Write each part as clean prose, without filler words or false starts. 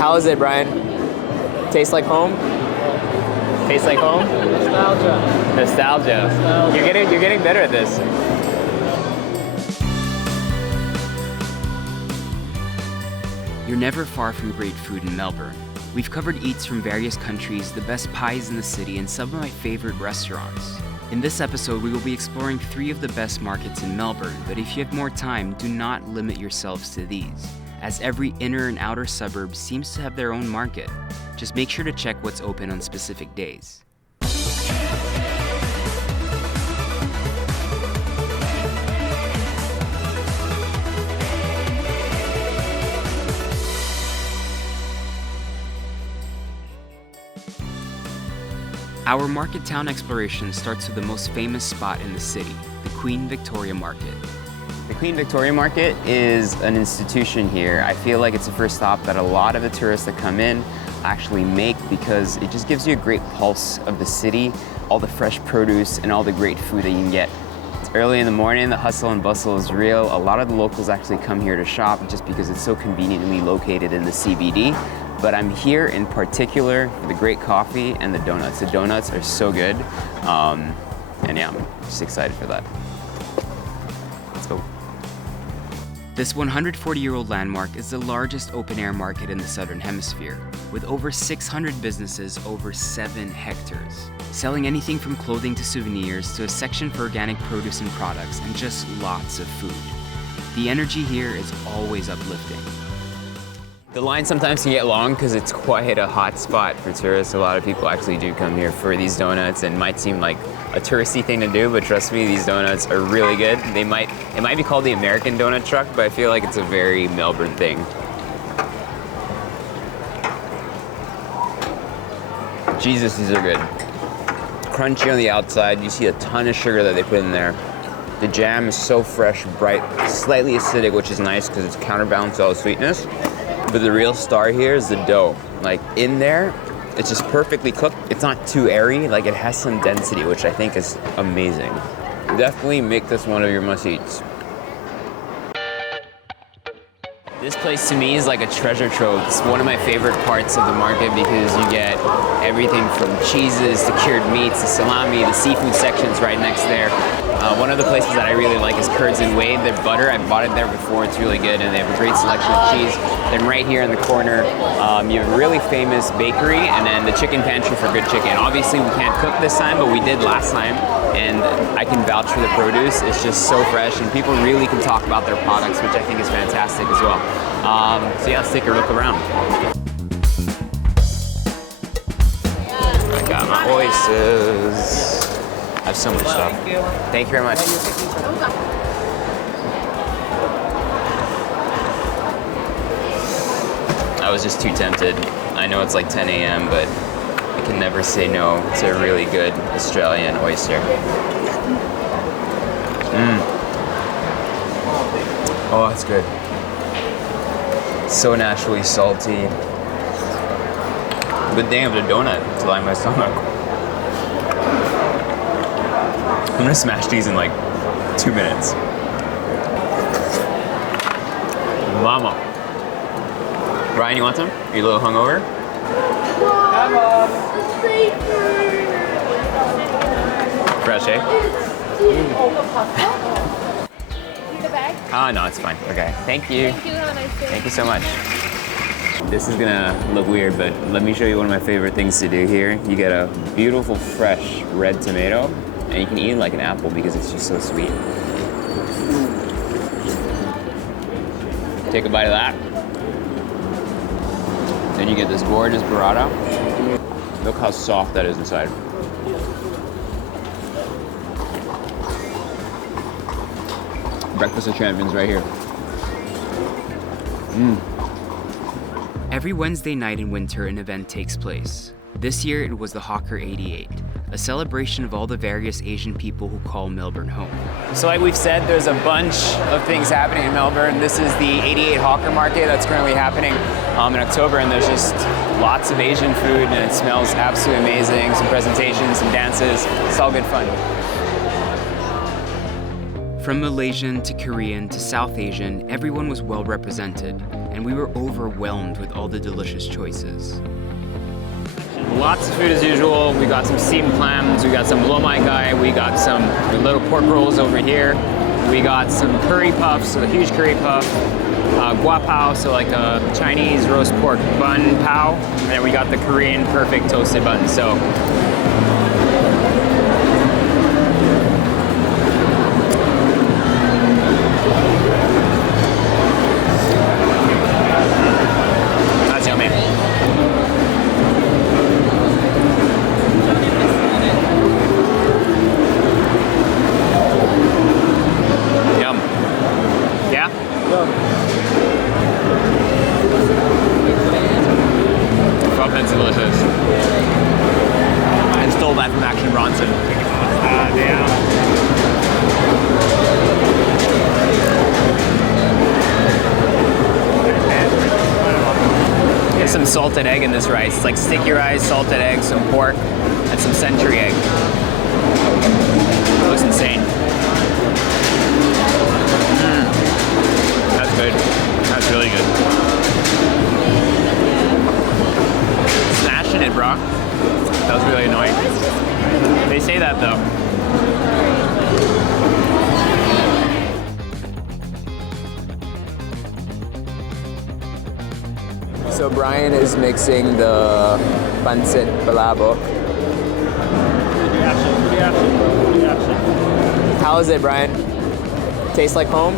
How is it, Brian? Tastes like home? Tastes like home? Nostalgia. You're getting better at this. You're never far from great food in Melbourne. We've covered eats from various countries, the best pies in the city, and some of my favorite restaurants. In this episode, we will be exploring 3 of the best markets in Melbourne, but if you have more time, do not limit yourselves to these, as every inner and outer suburb seems to have their own market. Just make sure to check what's open on specific days. Our market town exploration starts with the most famous spot in the city, the Queen Victoria Market. The Queen Victoria Market is an institution here. I feel like it's the first stop that a lot of the tourists that come in actually make because it just gives you a great pulse of the city, all the fresh produce and all the great food that you can get. It's early in the morning, the hustle and bustle is real. A lot of the locals actually come here to shop just because it's so conveniently located in the CBD. But I'm here in particular for the great coffee and the donuts. The donuts are so good. And yeah, I'm just excited for that. Let's go. This 140-year-old landmark is the largest open-air market in the Southern Hemisphere, with over 600 businesses over 7 hectares, selling anything from clothing to souvenirs to a section for organic produce and products, and just lots of food. The energy here is always uplifting. The line sometimes can get long because it's quite a hot spot for tourists. A lot of people actually do come here for these donuts, and it might seem like a touristy thing to do, but trust me, these donuts are really good. It might be called the American donut truck, but I feel like it's a very Melbourne thing. Jesus, these are good. Crunchy on the outside. You see a ton of sugar that they put in there. The jam is so fresh, bright, slightly acidic, which is nice because it's counterbalanced all the sweetness. But the real star here is the dough. Like in there, it's just perfectly cooked. It's not too airy, like it has some density, which I think is amazing. Definitely make this one of your must-eats. This place to me is like a treasure trove. It's one of my favorite parts of the market because you get everything from cheeses to cured meats, the salami, the seafood section's right next there. One of the places that I really like is Curds and Whey. Their butter, I've bought it there before, it's really good, and they have a great selection of cheese. Then right here in the corner, you have a really famous bakery, and then the chicken pantry for good chicken. Obviously we can't cook this time, but we did last time, and I can vouch for the produce. It's just so fresh, and people really can talk about their products, which I think is fantastic as well. So yeah, let's take a look around. I got my oysters. I have so much stuff. Thank you very much. I was just too tempted. I know it's like 10 a.m., but I can never say no to a really good Australian oyster. Oh, that's good. So naturally salty. Good thing I have a donut to line my stomach. I'm gonna smash these in like 2 minutes. Mama. Ryan, you want some? Are you a little hungover? Fresh, eh? Oh, no, it's fine. Okay, thank you. Thank you, have a nice day. Thank you so much. This is gonna look weird, but let me show you one of my favorite things to do here. You get a beautiful, fresh red tomato, and you can eat it like an apple because it's just so sweet. Take a bite of that. Then you get this gorgeous burrata. Look how soft that is inside. Breakfast of champions right here. Every Wednesday night in winter, an event takes place. This year, it was the Hawker 88, a celebration of all the various Asian people who call Melbourne home. So like we've said, there's a bunch of things happening in Melbourne. This is the 88 Hawker Market that's currently happening in October, and there's just lots of Asian food, and it smells absolutely amazing. Some presentations, some dances, it's all good fun. From Malaysian to Korean to South Asian, everyone was well represented. and we were overwhelmed with all the delicious choices. Lots of food as usual. We got some steamed clams, we got some lomai gai, we got some little pork rolls over here. We got some curry puffs, so a huge curry puff. Gua pao, so like a Chinese roast pork bun pao. And then we got the Korean perfect toasted bun. So that's yummy. Yum. Yeah? That's delicious. I stole that from Action Bronson. Damn. There's some salted egg in this rice. It's like sticky rice, salted egg, some pork, and some century egg. It looks insane. That's good. That's really good. Smashing it, bro. That was really annoying. They say that though. So Brian is mixing the pancit palabok. How is it, Brian? Tastes like home?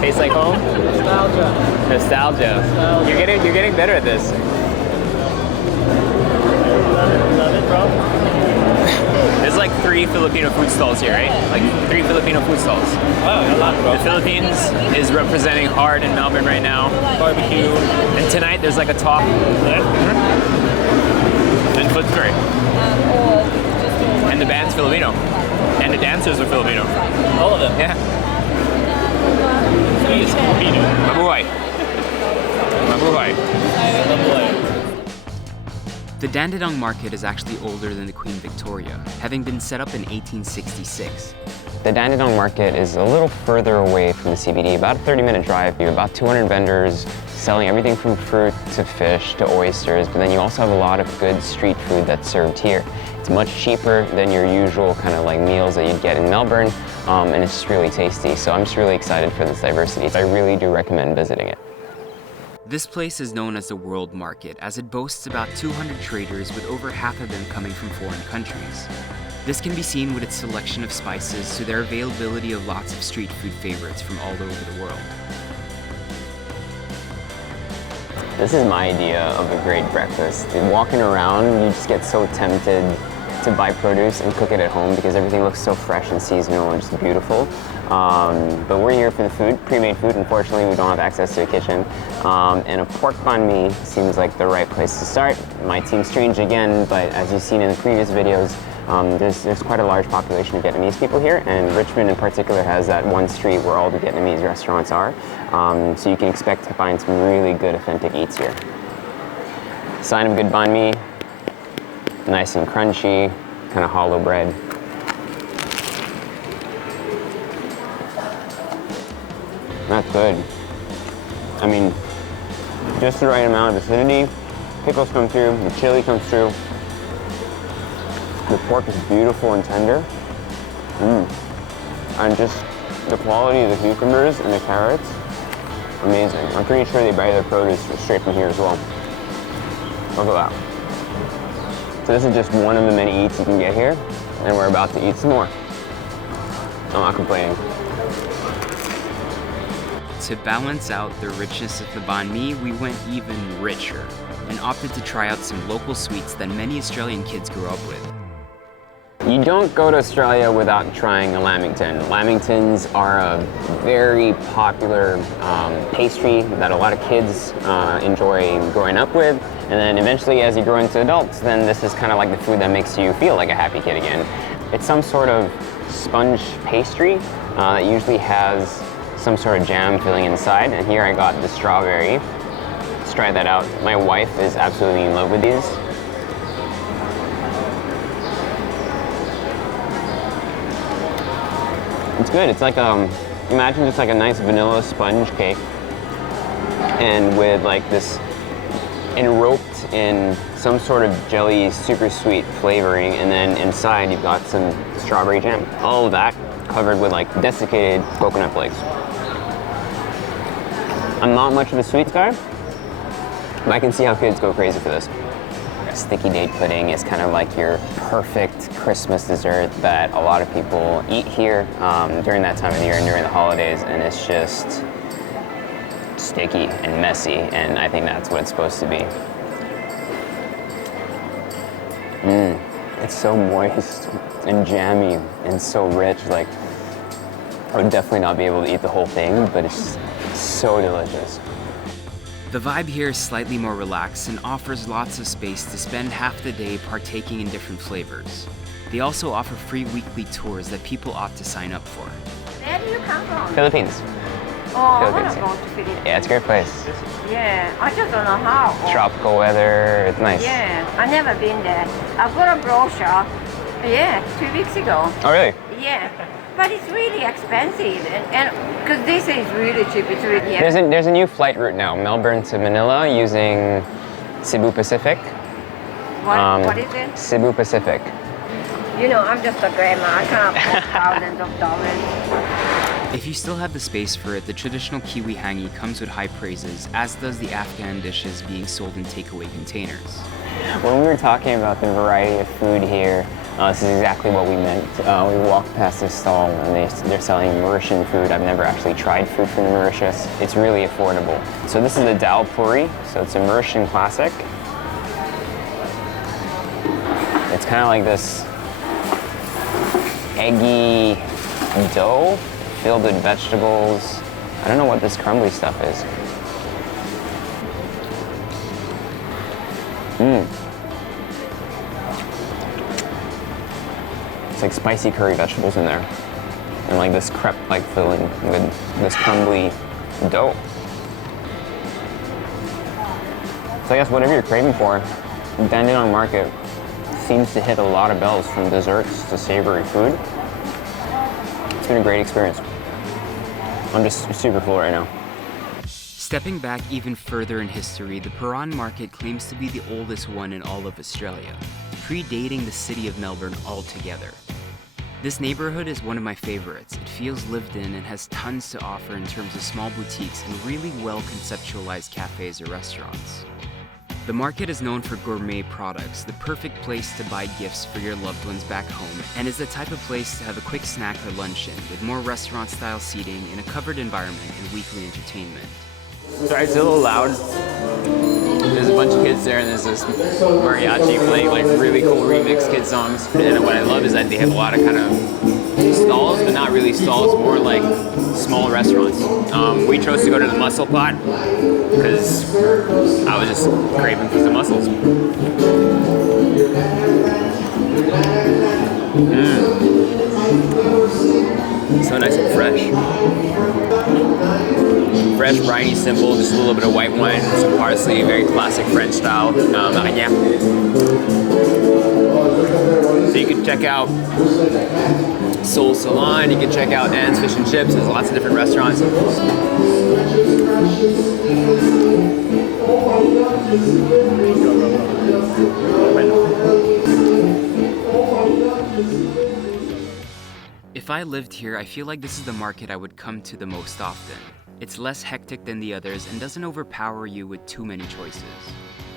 Tastes like home? Nostalgia. Nostalgia. You're getting better at this. Love it, bro. There's like 3 Filipino food stalls here, right? Like 3 Filipino food stalls. Oh, a lot, bro. The Philippines is representing hard in Melbourne right now. Barbecue. And tonight there's like a talk. And Footscray. And the band's Filipino. And the dancers are Filipino. All of them. Yeah. He's Filipino. Mabuhay. Mabuhay. The Dandenong Market is actually older than the Queen Victoria, having been set up in 1866. The Dandenong Market is a little further away from the CBD, about a 30-minute drive. You have about 200 vendors selling everything from fruit to fish to oysters, but then you also have a lot of good street food that's served here. It's much cheaper than your usual kind of like meals that you'd get in Melbourne, and it's just really tasty. So I'm just really excited for this diversity. I really do recommend visiting it. This place is known as the World Market, as it boasts about 200 traders, with over half of them coming from foreign countries. This can be seen with its selection of spices to their availability of lots of street food favorites from all over the world. This is my idea of a great breakfast. Walking around, you just get so tempted to buy produce and cook it at home because everything looks so fresh and seasonal and just beautiful. But we're here for the food, pre-made food. Unfortunately, we don't have access to a kitchen. And a pork banh mi seems like the right place to start. It might seem strange again, but as you've seen in the previous videos, there's quite a large population of Vietnamese people here, and Richmond in particular has that one street where all the Vietnamese restaurants are. So you can expect to find some really good authentic eats here. Sign of good banh mi, nice and crunchy, kind of hollow bread. That's good. I mean, just the right amount of acidity. Pickles come through, the chili comes through. The pork is beautiful and tender. And just the quality of the cucumbers and the carrots, amazing. I'm pretty sure they buy their produce straight from here as well. Look at that. So this is just one of the many eats you can get here, and we're about to eat some more. I'm not complaining. To balance out the richness of the banh mi, we went even richer and opted to try out some local sweets that many Australian kids grew up with. You don't go to Australia without trying a lamington. Lamingtons are a very popular pastry that a lot of kids enjoy growing up with. And then eventually as you grow into adults, then this is kind of like the food that makes you feel like a happy kid again. It's some sort of sponge pastry that usually has some sort of jam filling inside. And here I got the strawberry. Let's try that out. My wife is absolutely in love with these. It's good. It's like imagine just like a nice vanilla sponge cake and with like this enroped in some sort of jelly, super sweet flavoring, and then inside you've got some strawberry jam. All of that covered with like desiccated coconut flakes. I'm not much of a sweets guy, but I can see how kids go crazy for this. Sticky date pudding is kind of like your perfect Christmas dessert that a lot of people eat here during that time of the year and during the holidays, and it's just sticky and messy, and I think that's what it's supposed to be. It's so moist and jammy and so rich. Like, I would definitely not be able to eat the whole thing, but it's so delicious. The vibe here is slightly more relaxed and offers lots of space to spend half the day partaking in different flavors. They also offer free weekly tours that people ought to sign up for. Where do you come from? Philippines. Oh, I Philippines, want to go to Philippines. Yeah, it's a great place. Yeah, I just don't know how. Tropical weather, it's nice. Yeah, I've never been there. I've got a brochure, 2 weeks ago. Oh, really? Yeah, but it's really expensive, and because this is really cheap, it's really, There's a new flight route now, Melbourne to Manila, using Cebu Pacific. What is it? Cebu Pacific. You know, I'm just a grandma. I can't afford thousands of dollars. If you still have the space for it, the traditional kiwi hangi comes with high praises, as does the Afghan dishes being sold in takeaway containers. When we were talking about the variety of food here, this is exactly what we meant. We walked past this stall and they're selling Mauritian food. I've never actually tried food from Mauritius. It's really affordable. So this is a dal puri, so it's a Mauritian classic. It's kind of like this eggy dough filled with vegetables. I don't know what this crumbly stuff is. It's like spicy curry vegetables in there. And like this crepe-like filling with this crumbly dough. So I guess whatever you're craving for, Dandenong Market seems to hit a lot of bells, from desserts to savory food. It's been a great experience. I'm just super full right now. Stepping back even further in history, the Piranha Market claims to be the oldest one in all of Australia, predating the city of Melbourne altogether. This neighborhood is one of my favorites. It feels lived in and has tons to offer in terms of small boutiques and really well conceptualized cafes or restaurants. The market is known for gourmet products, the perfect place to buy gifts for your loved ones back home, and is the type of place to have a quick snack or lunch in, with more restaurant-style seating in a covered environment and weekly entertainment. Sorry, it's a little loud. There's a bunch of kids there, and there's this mariachi playing like really cool remix kid songs. And what I love is that they have a lot of kind of stalls, but not really stalls, more like small restaurants. We chose to go to the Mussel Pot because I was just craving for some mussels. So nice and fresh. Fresh, briny, simple, just a little bit of white wine, some parsley, very classic French style. Yeah. So you can check out Soul Salon, you can check out Anne's Fish and Chips, there's lots of different restaurants. If I lived here, I feel like this is the market I would come to the most often. It's less hectic than the others and doesn't overpower you with too many choices.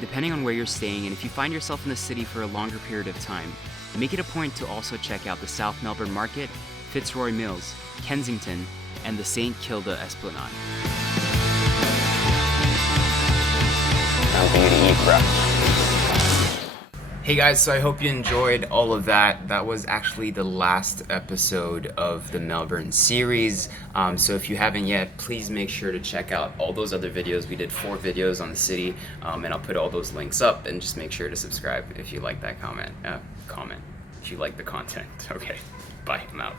Depending on where you're staying, and if you find yourself in the city for a longer period of time, make it a point to also check out the South Melbourne Market, Fitzroy Mills, Kensington, and the St. Kilda Esplanade. Time for you to eat, bro. Hey guys, so I hope you enjoyed all of that. That was actually the last episode of the Melbourne series. So if you haven't yet, please make sure to check out all those other videos. We did 4 videos on the city, and I'll put all those links up, and just make sure to subscribe if you like that comment. If you like the content. Okay, bye, I'm out.